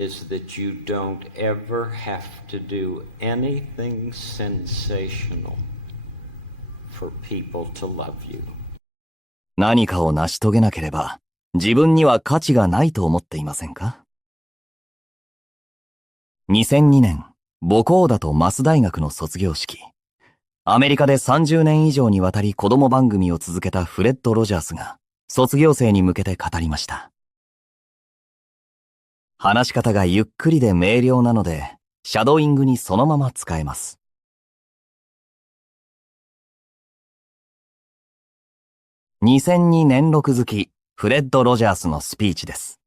is that you don't ever have to do anything sensational for people to love you. 何かを成し遂げなければ自分には価値がないと思っていませんか？ 2002年、母校だとマス大学の卒業式。アメリカで30年以上にわたり子供番組を続けたフレッド・ロジャースが卒業生に向けて語りました。話し方がゆっくりで明瞭なので、シャドーイングにそのまま使えます。2002年録好き、フレッド・ロジャースのスピーチです。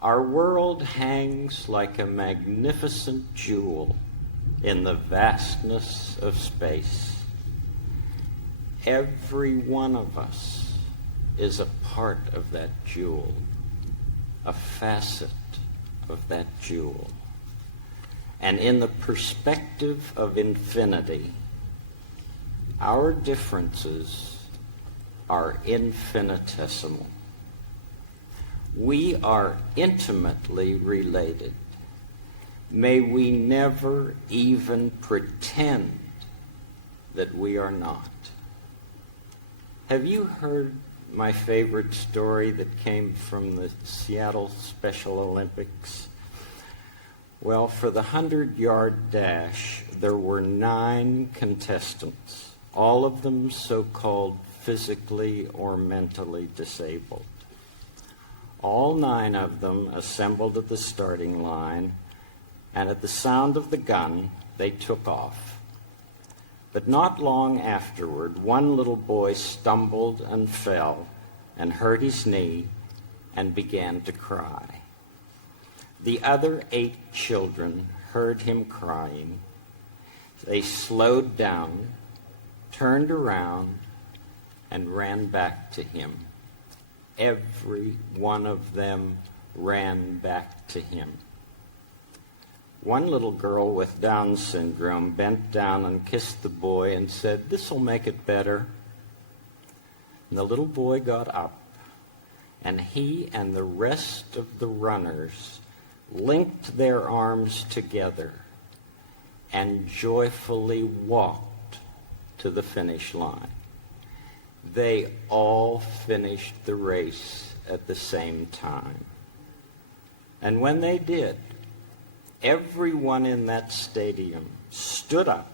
Our world hangs like a magnificent jewel in the vastness of space. Every one of us is a part of that jewel, a facet of that jewel. And in the perspective of infinity, our differences are infinitesimal. We are intimately related. May we never even pretend that we are not. Have you heard my favorite story that came from the Seattle Special Olympics? Well, for the 100-yard dash, there were 9 contestants, all of them so-called physically or mentally disabled. All 9 of them assembled at the starting line, and at the sound of the gun, they took off. But not long afterward, one little boy stumbled and fell and hurt his knee and began to cry. The other 8 children heard him crying. They slowed down, turned around, and ran back to him. Every one of them ran back to him. One little girl with Down syndrome bent down and kissed the boy and said, "This'll make it better." And the little boy got up, and he and the rest of the runners linked their arms together and joyfully walked to the finish line. They all finished the race at the same time. And when they did, everyone in that stadium stood up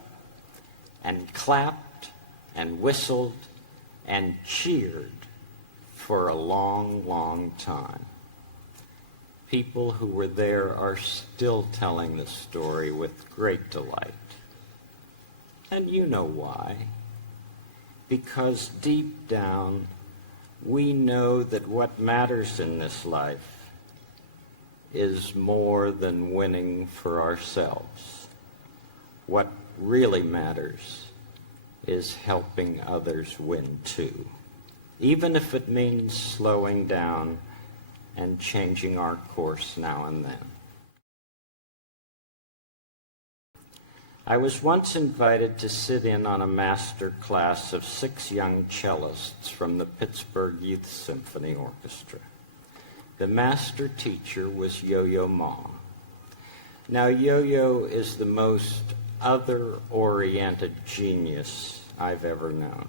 and clapped and whistled and cheered for a long, long time. People who were there are still telling the story with great delight. And you know why. Because deep down, we know that what matters in this life is more than winning for ourselves. What really matters is helping others win too, even if it means slowing down and changing our course now and then. I was once invited to sit in on a master class of 6 young cellists from the Pittsburgh Youth Symphony Orchestra. The master teacher was Yo-Yo Ma. Now, Yo-Yo is the most other-oriented genius I've ever known.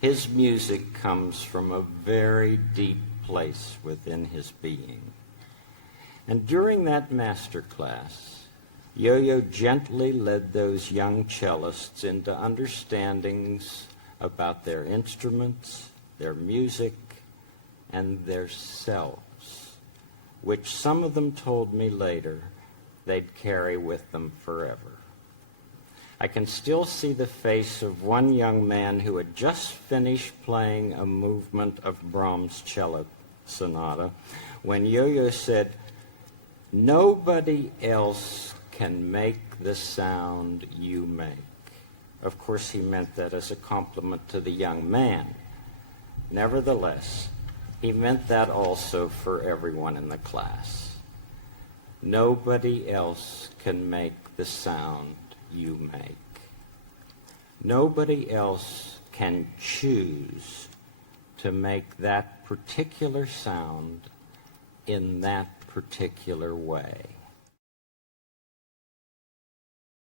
His music comes from a very deep place within his being. And during that master class, Yo-Yo gently led those young cellists into understandings about their instruments, their music, and their selves, which some of them told me later they'd carry with them forever. I can still see the face of one young man who had just finished playing a movement of Brahms' cello sonata when Yo-Yo said, "Nobody else can make the sound you make." Of course, he meant that as a compliment to the young man. Nevertheless, he meant that also for everyone in the class. Nobody else can make the sound you make. Nobody else can choose to make that particular sound in that particular way.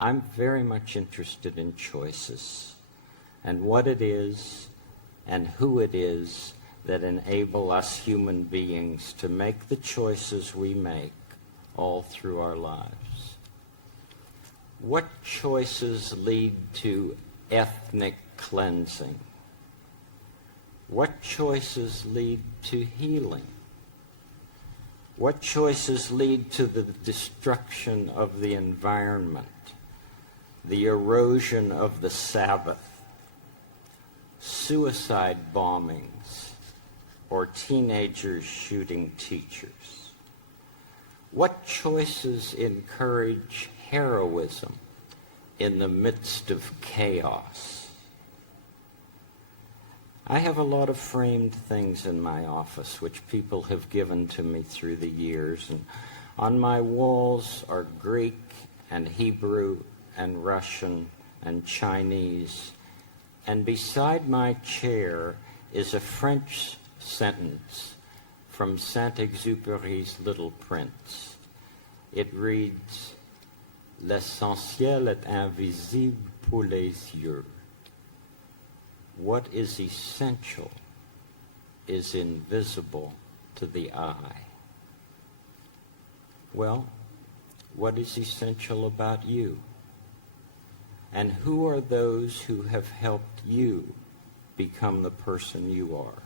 I'm very much interested in choices and what it is and who it is that enable us human beings to make the choices we make all through our lives. What choices lead to ethnic cleansing? What choices lead to healing? What choices lead to the destruction of the environment, the erosion of the Sabbath, suicide bombings, or teenagers shooting teachers? What choices encourage heroism in the midst of chaos? I have a lot of framed things in my office which people have given to me through the years, and on my walls are Greek and Hebrew and Russian and Chinese, and beside my chair is a French sentence from Saint-Exupéry's Little Prince. It reads, "L'essentiel est invisible pour les yeux." What is essential is invisible to the eye. Well, what is essential about you? And who are those who have helped you become the person you are?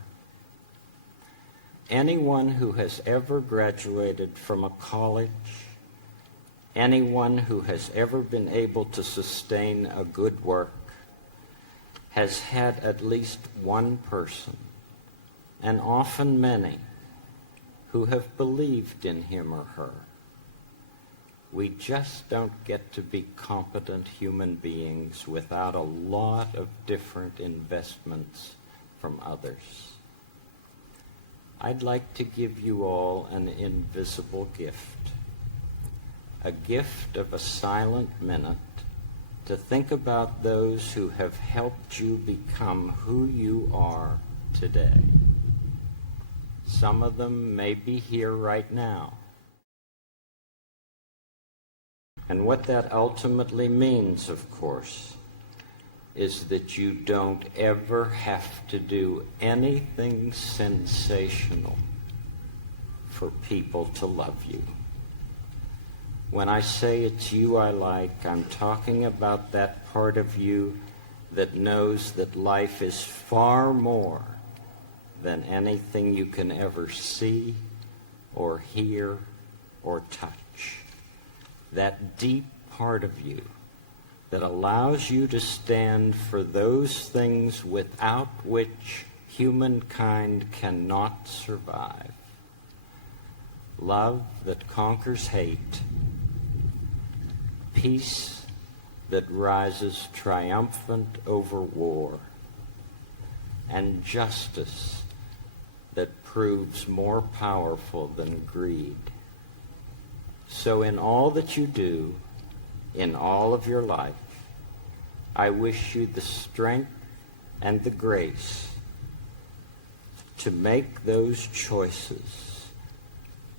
Anyone who has ever graduated from a college, anyone who has ever been able to sustain a good work, has had at least one person, and often many, who have believed in him or her. We just don't get to be competent human beings without a lot of different investments from others. I'd like to give you all an invisible gift, a gift of a silent minute to think about those who have helped you become who you are today. Some of them may be here right now. And what that ultimately means, of course, is that you don't ever have to do anything sensational for people to love you. When I say it's you I like, I'm talking about that part of you that knows that life is far more than anything you can ever see or hear or touch. That deep part of you that allows you to stand for those things without which humankind cannot survive. Love that conquers hate, peace that rises triumphant over war, and justice that proves more powerful than greed. So in all that you do, in all of your life, I wish you the strength and the grace to make those choices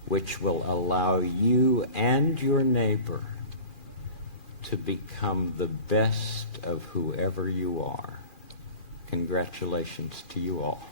which will allow you and your neighbor to become the best of whoever you are. Congratulations to you all.